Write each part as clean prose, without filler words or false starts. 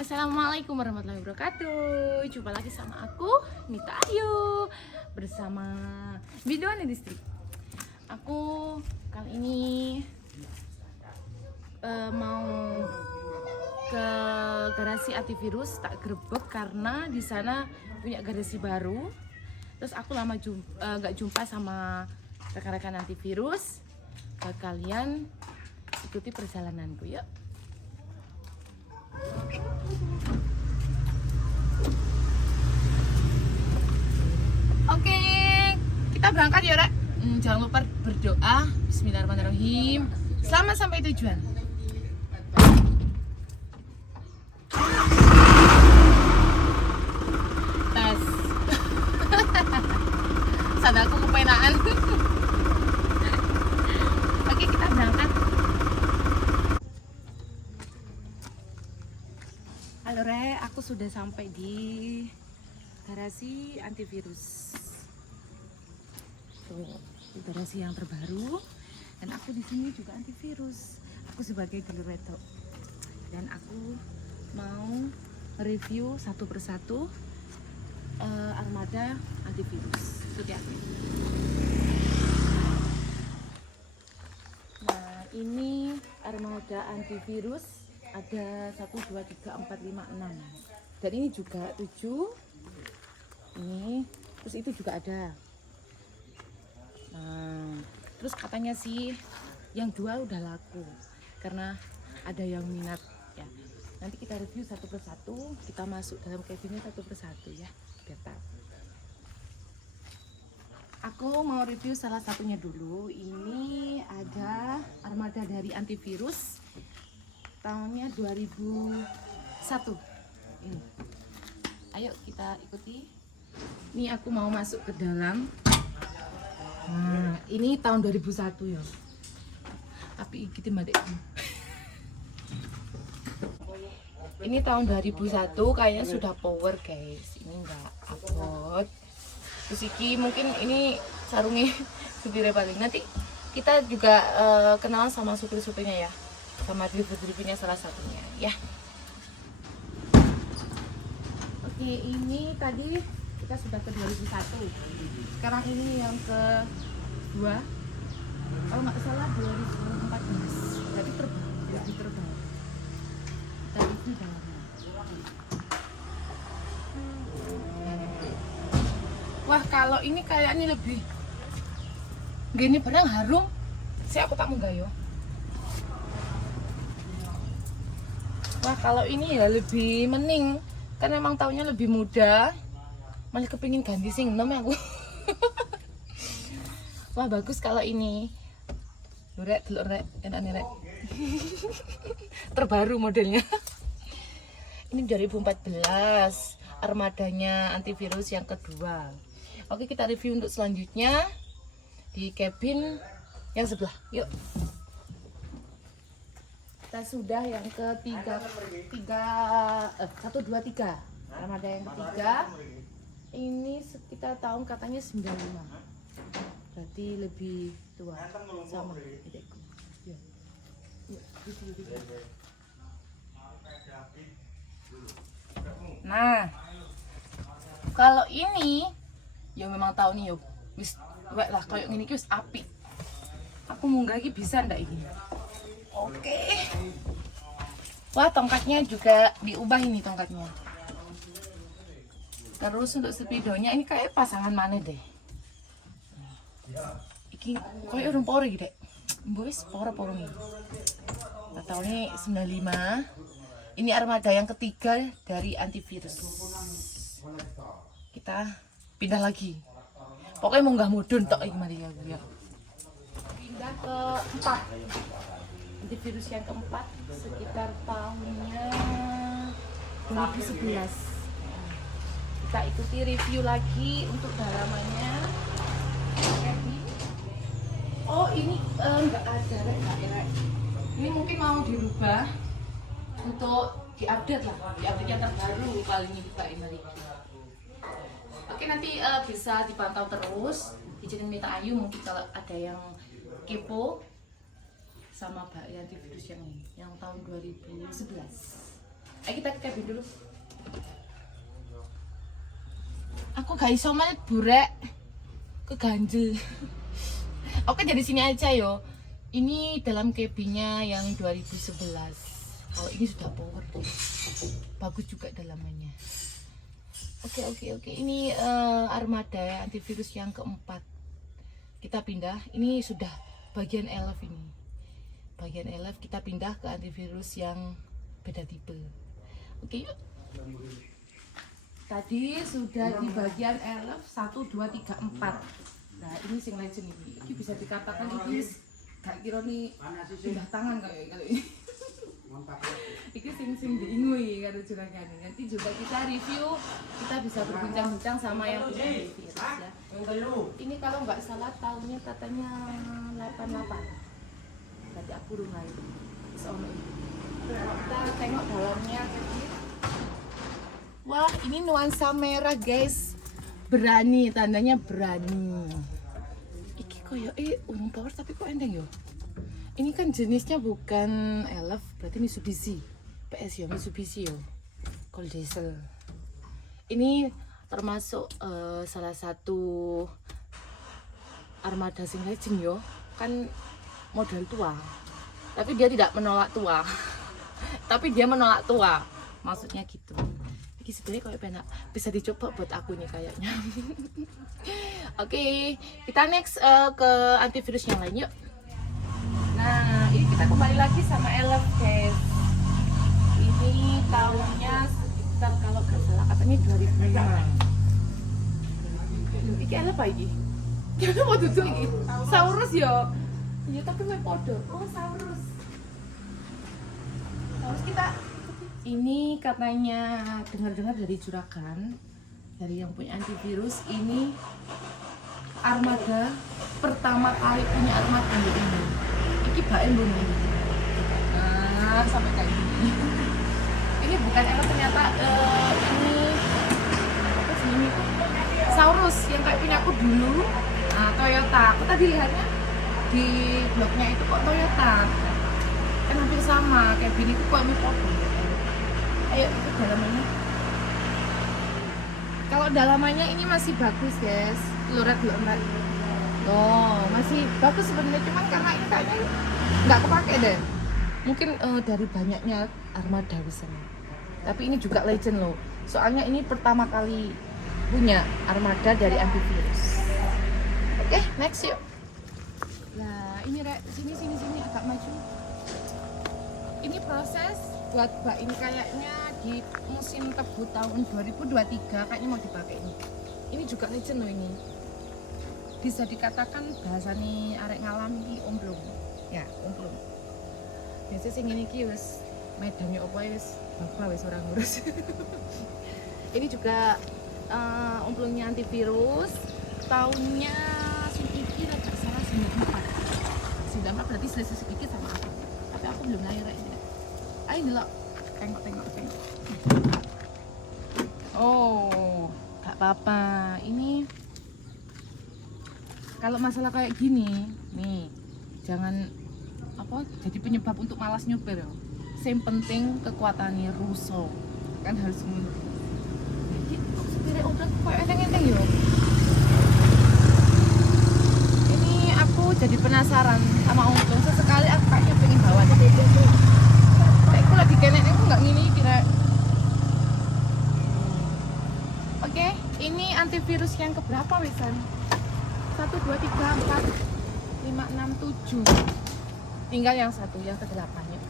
Assalamualaikum warahmatullahi wabarakatuh. Jumpa lagi sama aku, Nita Ayu, bersama Biduan Distrik. Aku kali ini mau ke garasi antivirus tak gerbek karena di sana punya garasi baru. Terus aku lama nggak jumpa sama rekan-rekan antivirus. Kalian ikuti perjalananku, yuk. Oke, kita berangkat ya, Rek. Jangan lupa berdoa. Bismillahirrahmanirrahim. Selamat sampai tujuan. Tes. Sadarku kepenaan. Oke, kita berangkat. Halo, Rek. Aku sudah sampai di garasi antivirus. Tuh, di garasi yang terbaru, dan aku di sini juga antivirus. Aku sebagai dealer reto, dan aku mau review satu persatu armada antivirus. Ikuti aku. Nah, ini armada antivirus ada 1, 2, 3, 4, 5, 6. Dan ini juga 7. Ini, terus itu juga ada. Nah, terus katanya sih yang 2 udah laku karena ada yang minat ya. Nanti kita review satu persatu, kita masuk dalam cabinnya satu persatu ya, biar tahu. Aku mau review salah satunya dulu. Ini ada armada dari antivirus tahunnya 2001. Ini. Ayo kita ikuti. Ini aku mau masuk ke dalam. Nah, ini tahun 2001 ya. Tapi kita mbak. Ini tahun 2001, kayaknya sudah power guys. Ini enggak upload. Terus iki mungkin ini sarungnya supirnya paling. Nanti kita juga kenalan sama supir-supirnya ya. Sama driver-drivernya salah satunya ya. Oke, ini tadi kita sudah ke 2001. Sekarang ini yang kedua, kalau nggak salah 2014. Jadi lebih terbaru. Kita review dalamnya. Wah, kalau ini kayaknya lebih gini barang harum. Aku tak mau gayo. Wah, kalau ini ya lebih mening. Kan memang tahunnya lebih muda. Malah kepingin ganti sing 6 aku. Wah, bagus kalau ini. Rek, delok Rek, enak nih Rek. Terbaru modelnya. Ini 2014, armadanya antivirus yang kedua. Oke, kita review untuk selanjutnya di cabin yang sebelah. Yuk. Kita sudah yang ketiga, 1, 2, 3. Armada yang ketiga. Ini sekitar tahun katanya 95. Berarti lebih tua sama adikku. Ya. Nah, kalau ini ya memang tahun ini yo wis wek lah kayak gini wis apik. Aku munggah iki bisa ndak ini? Oke. Wah, tongkatnya juga diubah ini tongkatnya. Terus untuk speedonya ini kayak pasangan mana deh? Iki kayak urung poro iki, Dek. Wis poro-poro iki. Tahunnya 95. Ini armada yang ketiga dari antivirus. Kita pindah lagi. Pokoknya munggah mudun tok iki mari ya. Pindah ke 4. Antivirus yang keempat sekitar tahunnya 2011. Kita ikuti review lagi untuk dalamannya. Oh, ini enggak ada Rek. Ini mungkin mau dirubah untuk diupdate lah, diupdate yang terbaru kali ini Pak Imeliki. Oke, nanti bisa dipantau terus di channel Nita Ayu. Mungkin kalau ada yang kepo sama Mbak antivirus yang ini, yang tahun 2011. Ayo kita ke cabin dulu. Aku gak iso main burek, keganjel. Oke, dari sini aja yo. Ini dalam cabinnya yang 2011. Kalau ini sudah power deh. Bagus juga dalamannya. Oke. Ini armada antivirus yang keempat. Kita pindah. Ini sudah bagian elf ini. Bagian elf kita pindah ke antivirus yang beda tipe. Oke yuk. Tadi sudah di bagian elf 1, 2, 3, 4. Nah ini sing legend ini bisa dikatakan ini gak kira nih pindah tangan kayak kalau ini. Iki sing diingui karo juragan. Nanti juga kita review, kita bisa berbincang-bincang sama yang punya antivirus ya. Ini kalau nggak salah tahunnya katanya 88. Berarti aku rumah itu. Kita tengok dalamnya. Wah, ini nuansa merah guys. Berani, tandanya berani. Iki koyo untung power tapi kok enteng yo. Ini kan jenisnya bukan elf, berarti Mitsubishi. PS yo, Mitsubishi yo. Kalau diesel. Ini termasuk salah satu armada sing legend yo. Kan model tua. Tapi dia tidak menolak tua. Tapi dia menolak tua. Maksudnya gitu. Ini sebenarnya kalau enak bisa dicoba buat aku nih kayaknya. Oke, kita next ke antivirus yang lain yuk. Nah, ini kita kembali lagi sama elf guys. Ini tahunnya sekitar kalau nggak salah katanya 2005. Ini elf apa ini? Kita mau duduk ini. Saurus yo. Iya tapi gue podo. Oh Saurus. Saurus kita. Ini katanya dengar-dengar dari juragan, dari yang punya antivirus, ini armada pertama kali punya armada ini. Iki baen bunyi. Nah, sampai kayak gini. Ini bukan elf ternyata ini apa sih ini? Saurus yang kayak punya aku dulu. Nah, Toyota. Aku tadi lihatnya di blognya itu kok Toyota. Kan hampir sama kayak gini kok mi foto. Ayo ikut dalamannya. Kalau dalamannya ini masih bagus guys, lurat lembat. Oh masih bagus sebenarnya, cuman karena ini kayaknya nggak kepake deh. Mungkin dari banyaknya armada bisa. Tapi ini juga legend loh. Soalnya ini pertama kali punya armada dari antivirus. Oke, next yuk. Nah ini Rek, sini agak maju. Ini proses buat bak ini kayaknya di musim tebu tahun 2023 kayaknya mau dipakai ini. Ini juga legend loh ini. Bisa dikatakan bahasane arek ngalam iki omplung. Ya, omplung. Biasa sing ngene iki wis medane opo wis bapak wis ora ngurus. Ini juga omplungnya antivirus. Tahunnya sing iki lek gak salah 94. 94 berarti selisih sedikit sama aku. Tapi aku belum lahir rek. Ayo delok. Tengok. Oh, gak apa-apa. Ini kalau masalah kayak gini, nih jangan apa jadi penyebab untuk malas nyupir ya. Yang penting kekuatannya rusuh kan harus ini. Jadi kok supirnya udah kayak enteng-enteng yo. Ini aku jadi penasaran sama Untung. Sesekali aku kayaknya pengen bawa deh. Aku lagi kenek aku nggak ngini kira. Oke, ini antivirus yang keberapa wisan? 1, 2, 3, 4, 5, 6, 7. Tinggal yang satu, yang ke-8 ya.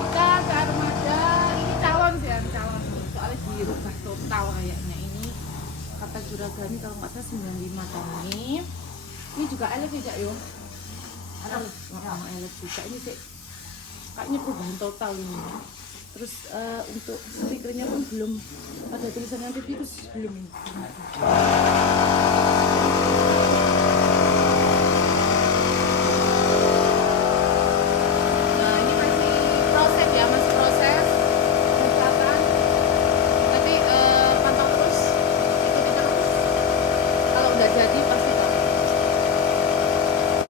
Kita ke armada, ini calon sih, calon. Soalnya dirubah total kayaknya ini. Kata juragan ini kalau nggak salah 95 tahun ini. Ini juga elf ya yo. Elf juga ini sih. Kayaknya perubahan total ini. Terus untuk stikernya pun belum ada tulisan antivirus belum ini.